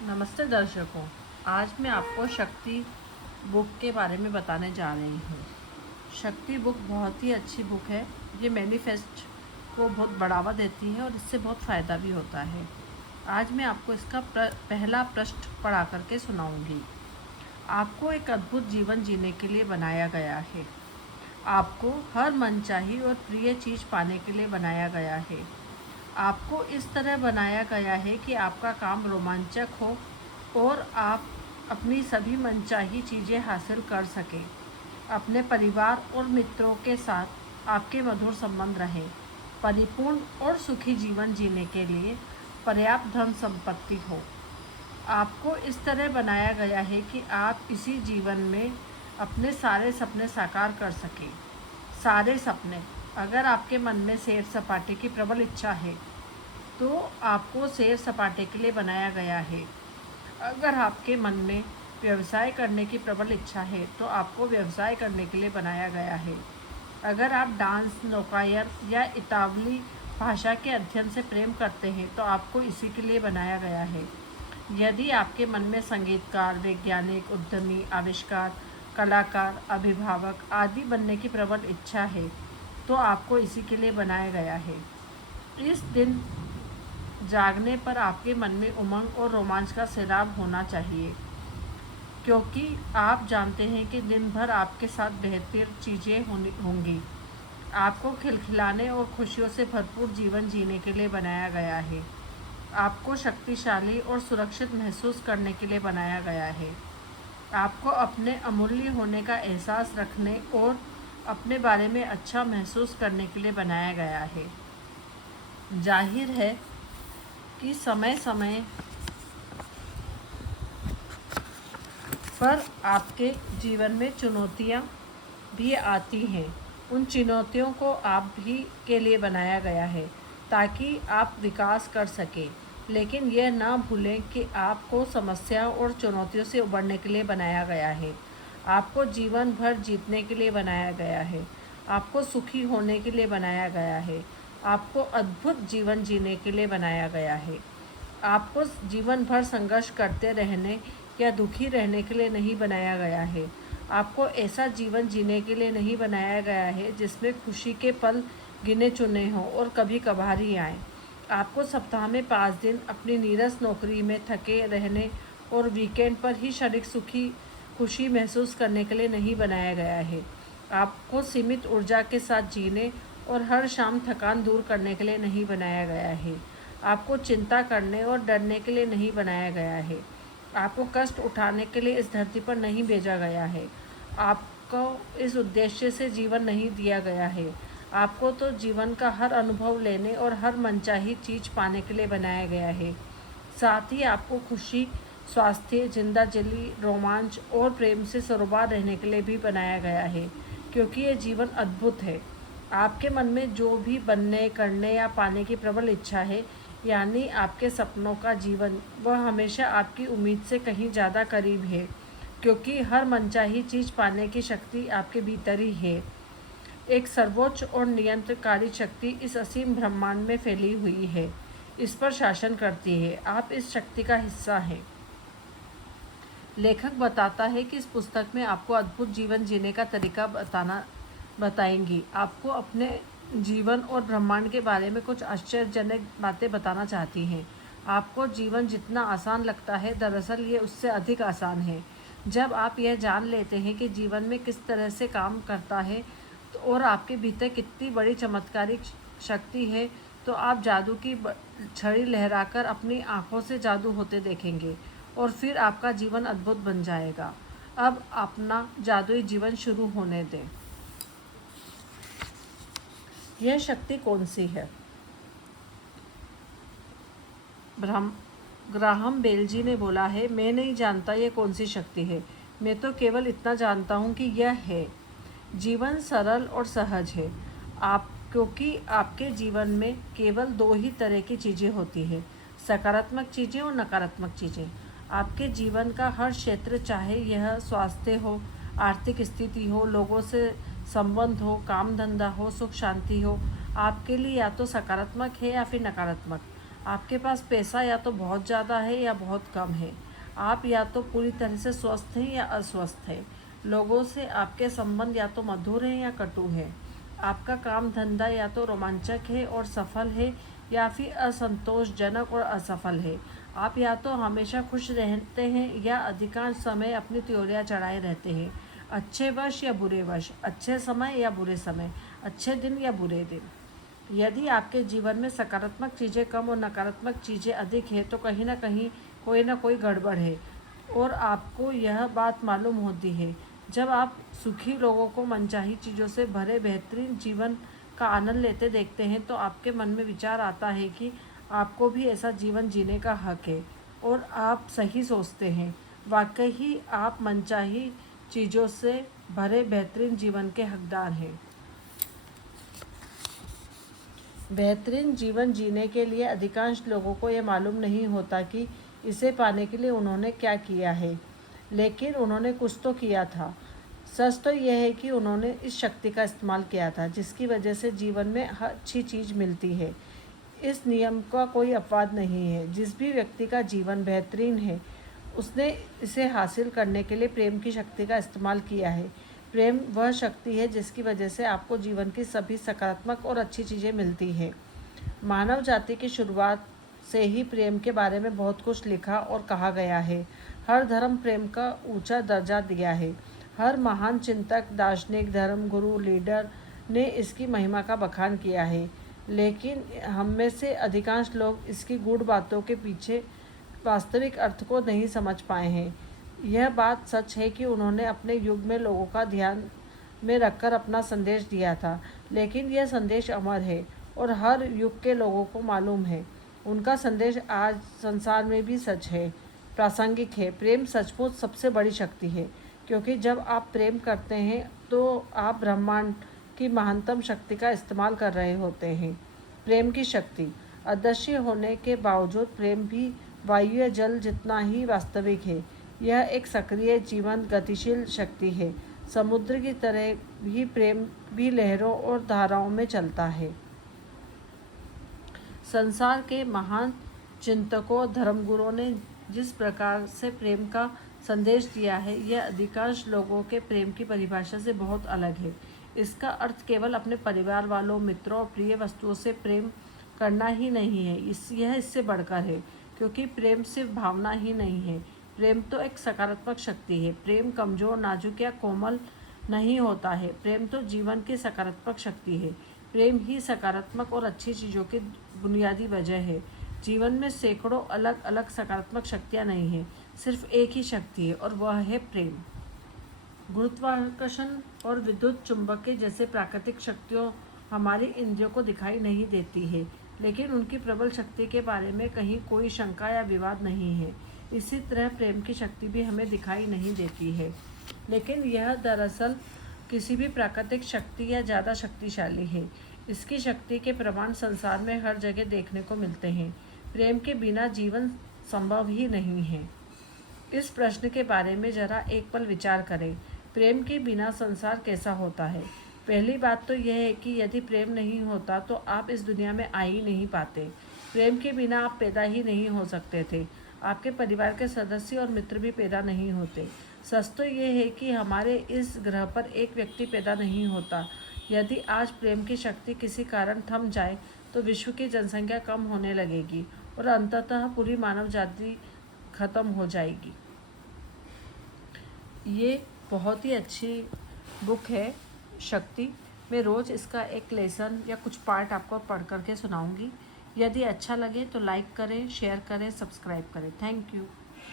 नमस्ते दर्शकों। आज मैं आपको शक्ति बुक के बारे में बताने जा रही हूँ। शक्ति बुक बहुत ही अच्छी बुक है। ये मैनिफेस्ट को बहुत बढ़ावा देती है और इससे बहुत फ़ायदा भी होता है। आज मैं आपको इसका पहला पृष्ठ पढ़ा करके सुनाऊंगी। आपको एक अद्भुत जीवन जीने के लिए बनाया गया है। आपको हर मनचाही और प्रिय चीज़ पाने के लिए बनाया गया है। आपको इस तरह बनाया गया है कि आपका काम रोमांचक हो और आप अपनी सभी मनचाही चीज़ें हासिल कर सकें। अपने परिवार और मित्रों के साथ आपके मधुर संबंध रहें। परिपूर्ण और सुखी जीवन जीने के लिए पर्याप्त धन संपत्ति हो। आपको इस तरह बनाया गया है कि आप इसी जीवन में अपने सारे सपने साकार कर सकें। सारे सपने। अगर आपके मन में सैर सपाटे की प्रबल इच्छा है तो आपको सैर सपाटे के लिए बनाया गया है। अगर आपके मन में व्यवसाय करने की प्रबल इच्छा है तो आपको व्यवसाय करने के लिए बनाया गया है। अगर आप डांस, नौकायर या इतावली भाषा के अध्ययन से प्रेम करते हैं तो आपको इसी के लिए बनाया गया है। यदि आपके मन में संगीतकार, वैज्ञानिक, उद्यमी, आविष्कार, कलाकार, अभिभावक आदि बनने की प्रबल इच्छा है तो आपको इसी के लिए बनाया गया है। इस दिन जागने पर आपके मन में उमंग और रोमांच का सैलाब होना चाहिए, क्योंकि आप जानते हैं कि दिन भर आपके साथ बेहतर चीज़ें होंगी। आपको खिलखिलाने और खुशियों से भरपूर जीवन जीने के लिए बनाया गया है। आपको शक्तिशाली और सुरक्षित महसूस करने के लिए बनाया गया है। आपको अपने अमूल्य होने का एहसास रखने और अपने बारे में अच्छा महसूस करने के लिए बनाया गया है। जाहिर है कि समय समय पर आपके जीवन में चुनौतियाँ भी आती हैं। उन चुनौतियों को आप भी के लिए बनाया गया है ताकि आप विकास कर सकें। लेकिन यह ना भूलें कि आपको समस्याओं और चुनौतियों से उबरने के लिए बनाया गया है। आपको जीवन भर जीतने के लिए बनाया गया है। आपको सुखी होने के लिए बनाया गया है। आपको अद्भुत जीवन जीने के लिए बनाया गया है। आपको जीवन भर संघर्ष करते रहने या दुखी रहने के लिए नहीं बनाया गया है। आपको ऐसा जीवन जीने के लिए नहीं बनाया गया है जिसमें खुशी के पल गिने चुने हों और कभी कभार ही आए। आपको सप्ताह में 5 दिन अपनी नीरस नौकरी में थके रहने और वीकेंड पर ही शारीरिक खुशी महसूस करने के लिए नहीं बनाया गया है। आपको सीमित ऊर्जा के साथ जीने और हर शाम थकान दूर करने के लिए नहीं बनाया गया है। आपको चिंता करने और डरने के लिए नहीं बनाया गया है। आपको कष्ट उठाने के लिए इस धरती पर नहीं भेजा गया है। आपको इस उद्देश्य से जीवन नहीं दिया गया है। आपको तो जीवन का हर अनुभव लेने और हर मनचाही चीज़ पाने के लिए बनाया गया है। साथ ही आपको खुशी, स्वास्थ्य, जिंदादिली, रोमांच और प्रेम से सरोबार रहने के लिए भी बनाया गया है, क्योंकि ये जीवन अद्भुत है। आपके मन में जो भी बनने, करने या पाने की प्रबल इच्छा है, यानी आपके सपनों का जीवन, वह हमेशा आपकी उम्मीद से कहीं ज़्यादा करीब है, क्योंकि हर मनचाही चीज़ पाने की शक्ति आपके भीतर ही है। एक सर्वोच्च और नियंत्रणकारी शक्ति इस असीम ब्रह्मांड में फैली हुई है, इस पर शासन करती है। आप इस शक्ति का हिस्सा हैं। लेखक बताता है कि इस पुस्तक में आपको अद्भुत जीवन जीने का तरीका बताएंगी। आपको अपने जीवन और ब्रह्मांड के बारे में कुछ आश्चर्यजनक बातें बताना चाहती हैं। आपको जीवन जितना आसान लगता है, दरअसल ये उससे अधिक आसान है। जब आप यह जान लेते हैं कि जीवन में किस तरह से काम करता है और आपके भीतर कितनी बड़ी चमत्कारिक शक्ति है, तो आप जादू की छड़ी लहराकर अपनी आँखों से जादू होते देखेंगे और फिर आपका जीवन अद्भुत बन जाएगा। अब अपना जादुई जीवन शुरू होने दें। यह शक्ति कौन सी है? ग्राहम बेल जी ने बोला है, मैं नहीं जानता यह कौन सी शक्ति है। मैं तो केवल इतना जानता हूँ कि यह है। जीवन सरल और सहज है। क्योंकि आपके जीवन में केवल 2 ही तरह की चीज़ें होती हैं, सकारात्मक चीज़ें और नकारात्मक चीज़ें। आपके जीवन का हर क्षेत्र, चाहे यह स्वास्थ्य हो, आर्थिक स्थिति हो, लोगों से संबंध हो, काम धंधा हो, सुख शांति हो, आपके लिए या तो सकारात्मक है या फिर नकारात्मक। आपके पास पैसा या तो बहुत ज़्यादा है या बहुत कम है। आप या तो पूरी तरह से स्वस्थ हैं या अस्वस्थ हैं। लोगों से आपके संबंध या तो मधुर हैं या कटु हैं। आपका काम धंधा या तो रोमांचक है और सफल है या फिर असंतोषजनक और असफल है। आप या तो हमेशा खुश रहते हैं या अधिकांश समय अपनी त्योरियां चढ़ाए रहते हैं। अच्छे वर्ष या बुरे वर्ष, अच्छे समय या बुरे समय, अच्छे दिन या बुरे दिन। यदि आपके जीवन में सकारात्मक चीज़ें कम और नकारात्मक चीज़ें अधिक है तो कहीं ना कोई गड़बड़ है और आपको यह बात मालूम होती है। जब आप सुखी लोगों को मनचाही चीज़ों से भरे बेहतरीन जीवन का आनंद लेते देखते हैं तो आपके मन में विचार आता है कि आपको भी ऐसा जीवन जीने का हक है और आप सही सोचते हैं। वाकई ही आप मनचाही चीज़ों से भरे बेहतरीन जीवन के हकदार हैं। बेहतरीन जीवन जीने के लिए अधिकांश लोगों को ये मालूम नहीं होता कि इसे पाने के लिए उन्होंने क्या किया है, लेकिन उन्होंने कुछ तो किया था। सच तो यह है कि उन्होंने इस शक्ति का इस्तेमाल किया था जिसकी वजह से जीवन में हर अच्छी चीज़ मिलती है। इस नियम का कोई अपवाद नहीं है। जिस भी व्यक्ति का जीवन बेहतरीन है उसने इसे हासिल करने के लिए प्रेम की शक्ति का इस्तेमाल किया है। प्रेम वह शक्ति है जिसकी वजह से आपको जीवन की सभी सकारात्मक और अच्छी चीज़ें मिलती हैं। मानव जाति की शुरुआत से ही प्रेम के बारे में बहुत कुछ लिखा और कहा गया है। हर धर्म प्रेम का ऊंचा दर्जा दिया है। हर महान चिंतक, दार्शनिक, धर्म गुरु, लीडर ने इसकी महिमा का बखान किया है, लेकिन हम में से अधिकांश लोग इसकी गूढ़ बातों के पीछे वास्तविक अर्थ को नहीं समझ पाए हैं। यह बात सच है कि उन्होंने अपने युग में लोगों का ध्यान में रखकर अपना संदेश दिया था, लेकिन यह संदेश अमर है और हर युग के लोगों को मालूम है। उनका संदेश आज संसार में भी सच है, प्रासंगिक है। प्रेम सचमुच सबसे बड़ी शक्ति है, क्योंकि जब आप प्रेम करते हैं तो आप ब्रह्मांड की महानतम शक्ति का इस्तेमाल कर रहे होते हैं। प्रेम की शक्ति अदृश्य होने के बावजूद प्रेम भी वायु या जल जितना ही वास्तविक है। यह एक सक्रिय, जीवंत, गतिशील शक्ति है। समुद्र की तरह ही प्रेम भी लहरों और धाराओं में चलता है। संसार के महान चिंतकों, धर्मगुरुओं ने जिस प्रकार से प्रेम का संदेश दिया है, यह अधिकांश लोगों के प्रेम की परिभाषा से बहुत अलग है। इसका अर्थ केवल अपने परिवार वालों, मित्रों और प्रिय वस्तुओं से प्रेम करना ही नहीं है। यह इससे बढ़कर है, क्योंकि प्रेम सिर्फ भावना ही नहीं है। प्रेम तो एक सकारात्मक शक्ति है। प्रेम कमजोर, नाजुक या कोमल नहीं होता है। प्रेम तो जीवन की सकारात्मक शक्ति है। प्रेम ही सकारात्मक और अच्छी चीज़ों की बुनियादी वजह है। जीवन में सैकड़ों अलग अलग सकारात्मक शक्तियाँ नहीं हैं, सिर्फ एक ही शक्ति है और वह है प्रेम। गुरुत्वाकर्षण और विद्युत चुंबक जैसे प्राकृतिक शक्तियों हमारी इंद्रियों को दिखाई नहीं देती है, लेकिन उनकी प्रबल शक्ति के बारे में कहीं कोई शंका या विवाद नहीं है। इसी तरह प्रेम की शक्ति भी हमें दिखाई नहीं देती है, लेकिन यह दरअसल किसी भी प्राकृतिक शक्ति या ज़्यादा शक्तिशाली है। इसकी शक्ति के प्रमाण संसार में हर जगह देखने को मिलते हैं। प्रेम के बिना जीवन संभव ही नहीं है। इस प्रश्न के बारे में जरा एक पल विचार करें। प्रेम के बिना संसार कैसा होता है? पहली बात तो यह है कि यदि प्रेम नहीं होता तो आप इस दुनिया में आ ही नहीं पाते। प्रेम के बिना आप पैदा ही नहीं हो सकते थे। आपके परिवार के सदस्य और मित्र भी पैदा नहीं होते। सच तो ये है कि हमारे इस ग्रह पर एक व्यक्ति पैदा नहीं होता। यदि आज प्रेम की शक्ति किसी कारण थम जाए तो विश्व की जनसंख्या कम होने लगेगी और अंततः पूरी मानव जाति खत्म हो जाएगी। ये बहुत ही अच्छी बुक है शक्ति। मैं रोज़ इसका एक लेसन या कुछ पार्ट आपको पढ़ करके सुनाऊंगी। यदि अच्छा लगे तो लाइक करें, शेयर करें, सब्सक्राइब करें। Thank you.